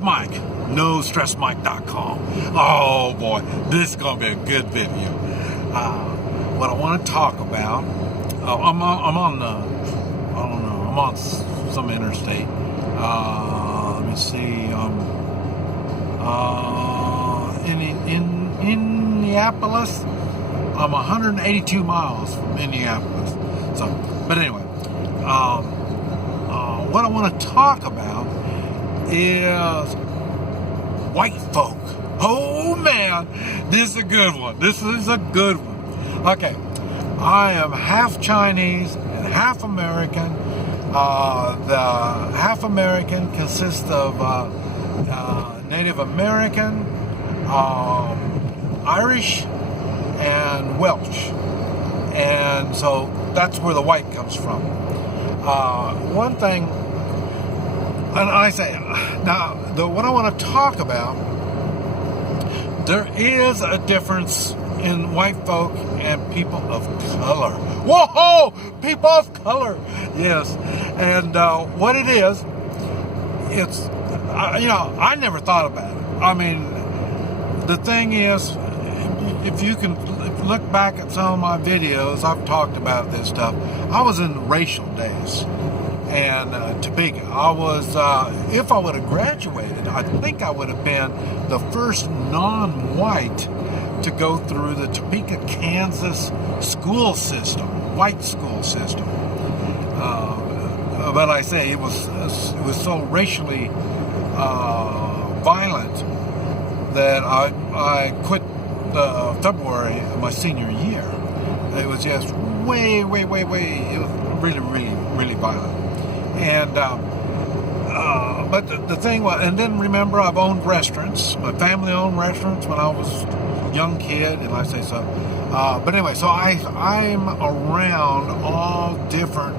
Mike, NoStressMike.com. Oh boy, this is gonna be a good video. What I want to talk about, I'm on some interstate. Let me see. In Indianapolis. I'm 182 miles from Indianapolis. So, but anyway, what I want to talk about is white folk. Oh man, this is a good one. This is a good one. Okay, I am half Chinese and half American. The half American consists of Native American, Irish, and Welsh, and so that's where the white comes from. One thing, and I say now, what I want to talk about, there is a difference in white folk and people of color. Whoa, people of color, yes. And what it is, it's I never thought about it. I mean, the thing is, if you can look back at some of my videos, I've talked about this stuff. I was in racial days, and Topeka. I was, if I would have graduated, I think I would have been the first non-white to go through the Topeka, Kansas school system, white school system. But I say it was so racially violent that I quit February of my senior year. It was just way, it was really violent. And but the thing was, and then remember, I've owned restaurants. My family owned restaurants when I was a young kid, and I say so. But anyway, so I'm around all different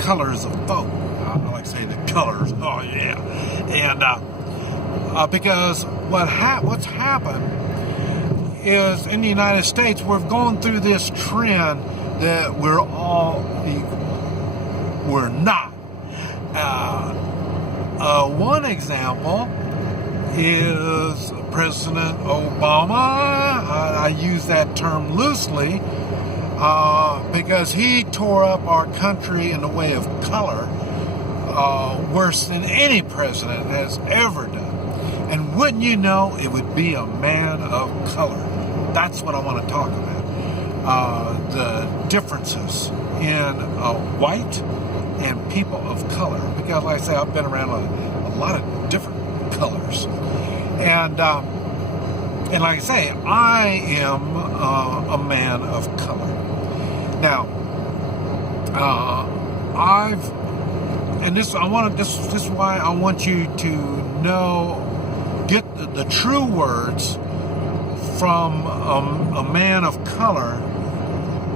colors of folk. I like to say the colors. Oh yeah, and because what's happened is in the United States, we're going through this trend that we're all equal. We're not. One example is President Obama. I use that term loosely because he tore up our country in the way of color worse than any president has ever done. And wouldn't you know, it would be a man of color. That's what I want to talk about. The differences in white and people of color. Because like I say, I've been around a lot of different colors. And like I say, I am a man of color. Now, this is why I want you to know, get the true words from a man of color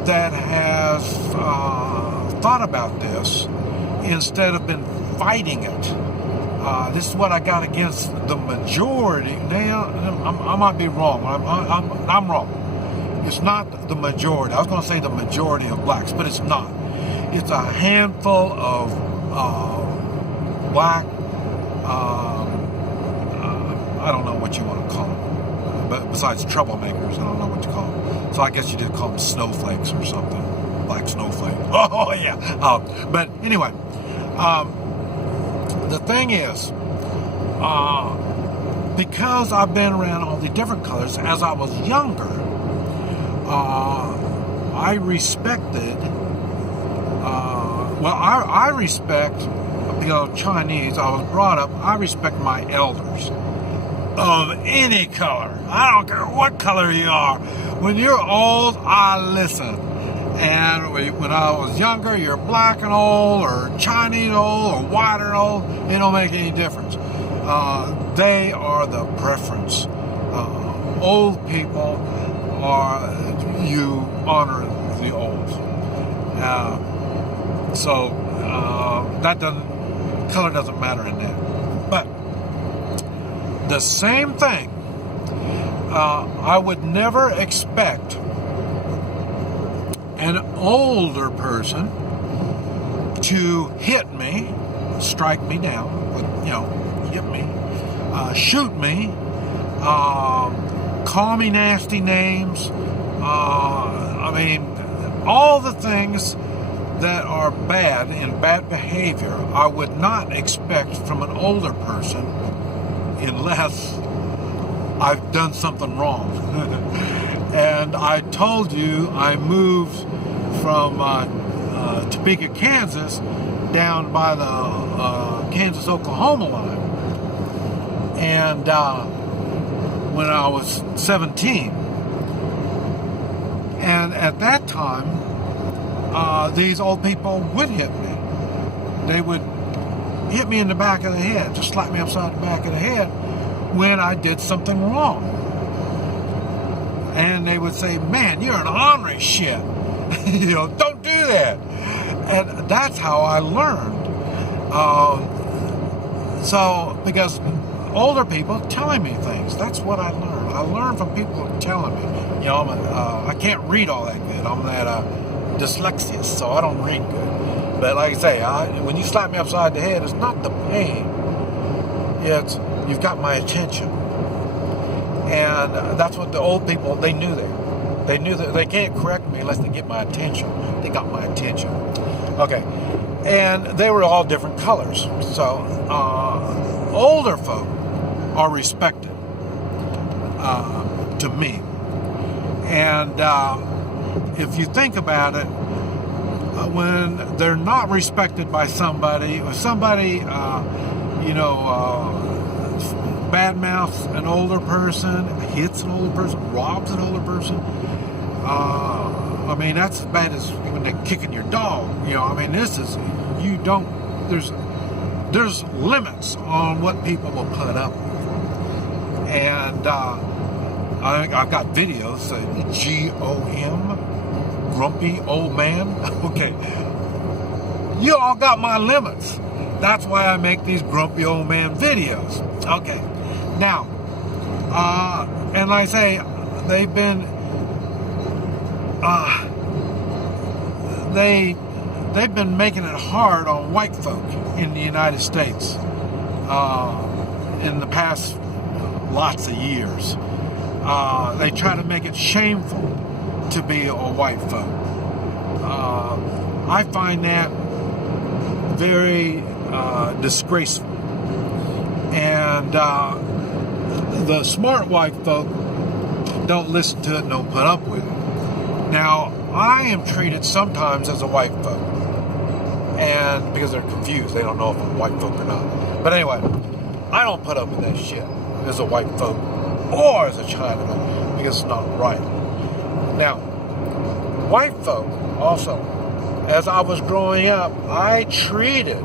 that has thought about this instead of been fighting it. This is what I got against the majority. Now, I might be wrong. I'm wrong. It's not the majority. I was going to say the majority of blacks, but it's not. It's a handful of black, I don't know what you want to call them, but besides troublemakers, I don't know what to call them. So I guess you did call them snowflakes or something. Black snowflakes. Oh, yeah. But anyway, the thing is, because I've been around all the different colors, as I was younger, I respected, I respect, because Chinese, I was brought up, I respect my elders of any color. I don't care what color you are. When you're old, I listen. And when I was younger, you're black and old, or Chinese old, or white and old, it don't make any difference. They are the preference. Old people you honor the old. Color doesn't matter in that. But the same thing, I would never expect an older person to hit me, strike me down with, hit me, shoot me, call me nasty names. I mean, all the things that are bad and bad behavior I would not expect from an older person unless I've done something wrong. And I told you I moved from Topeka, Kansas down by the Kansas-Oklahoma line. And when I was 17. And at that time, these old people would hit me. They would hit me in the back of the head, just slap me upside the back of the head when I did something wrong. And they would say, man, you're an ornery shit. Don't do that. And that's how I learned. Because older people telling me things, that's what I learned. I learned from people telling me. I can't read all that good. I'm that dyslexia, so I don't read good. But like I say, when you slap me upside the head, it's not the pain. It's, you've got my attention. And that's what the old people, they knew that. They knew that they can't correct me unless they get my attention. They got my attention. Okay. And they were all different colors. So, older folk are respected to me. And if you think about it, when they're not respected by somebody, or somebody, badmouths an older person, hits an older person, robs an older person, that's as bad as when they're kicking your dog. This is, there's limits on what people will put up with. And I've got videos, GOM, grumpy old man. Okay. You all got my limits. That's why I make these grumpy old man videos. Okay. Now, and like I say, they've been, they've been making it hard on white folk in the United States in the past lots of years. They try to make it shameful to be a white folk. I find that very disgraceful. And the smart white folk don't listen to it and don't put up with it. Now, I am treated sometimes as a white folk. And because they're confused, they don't know if I'm white folk or not. But anyway, I don't put up with that shit as a white folk or as a Chinaman, because it's not right. Now, white folk also, as I was growing up, I treated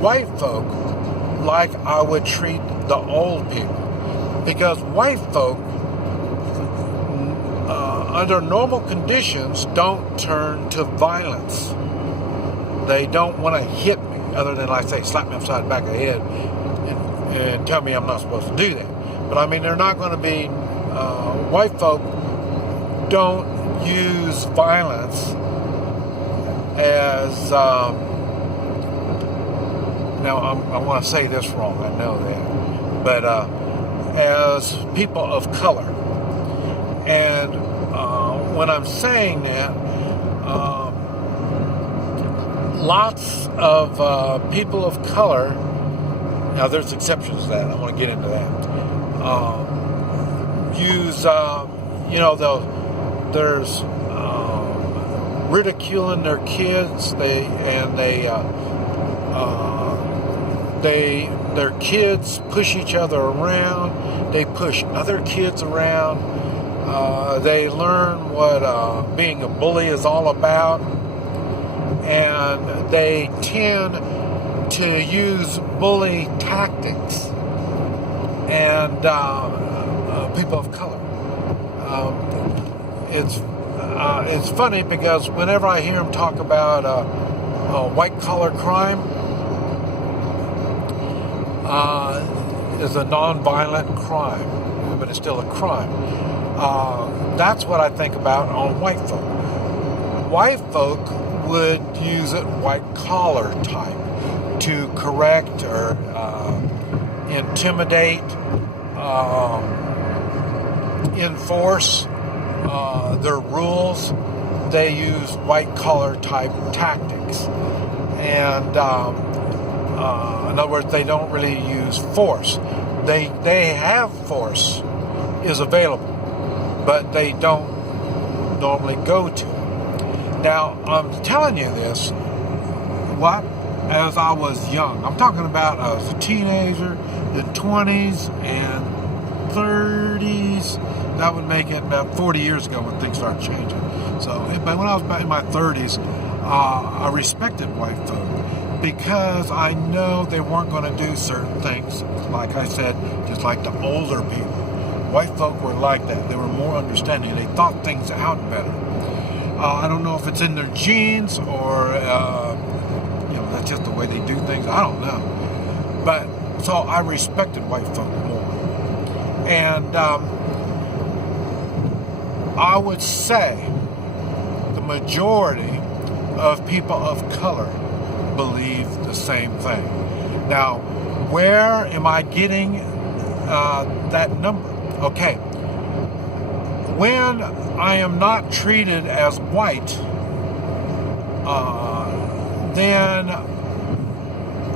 white folk like I would treat the old people, because white folk under normal conditions don't turn to violence. They don't want to hit me, other than, like I say, slap me upside the back of the head and tell me I'm not supposed to do that. But they're not going to be, white folk don't use violence as, now I want to say this wrong, I know that, but as people of color. And when I'm saying that, lots of people of color, now there's exceptions to that, I want to get into that, use, there's ridiculing their kids, their kids push each other around, they push other kids around, they learn what being a bully is all about, and they tend to use bully tactics, and people of color. It's funny because whenever I hear them talk about white collar crime, is a non-violent crime, but it's still a crime. That's what I think about on white folk. White folk would use it white collar type to correct or intimidate, enforce their rules. They use white-collar type tactics. And in other words, they don't really use force. They have force is available, but they don't normally go to it. Now, I'm telling you this, as I was young. I'm talking about I was a teenager, the 20s and 30s. That would make it about 40 years ago when things started changing. So, but when I was back in my 30s, I respected white folk because I know they weren't going to do certain things. Like I said, just like the older people. White folk were like that. They were more understanding. They thought things out better. I don't know if it's in their genes or, that's just the way they do things. I don't know. But, so I respected white folk more. And I would say the majority of people of color believe the same thing. Now, where am I getting that number? Okay. When I am not treated as white, then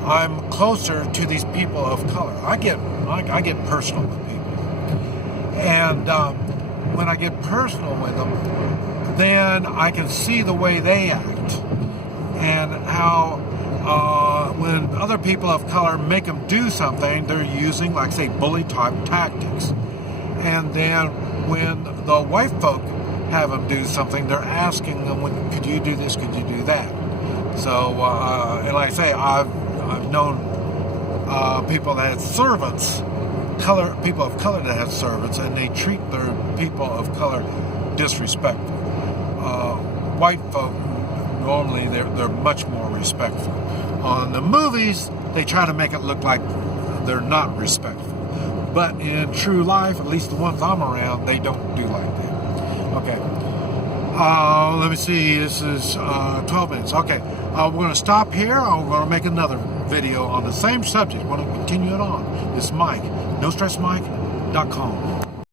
I'm closer to these people of color. I get personal with people, and when I get personal with them, then I can see the way they act and how when other people of color make them do something, they're using, like say, bully type tactics. And then when the white folk have them do something, they're asking them, could you do this, could you do that? So, and like I say, I've known people that had servants, people of color that had servants, and they treat their people of color disrespectful. White folk, normally they're much more respectful. On the movies, they try to make it look like they're not respectful. But in true life, at least the ones I'm around, they don't do like that. Okay. Let me see. This is 12 minutes. Okay. We're going to stop here. I'm going to make another video on the same subject. We're going to continue it on. This is Mike. NoStressMike.com.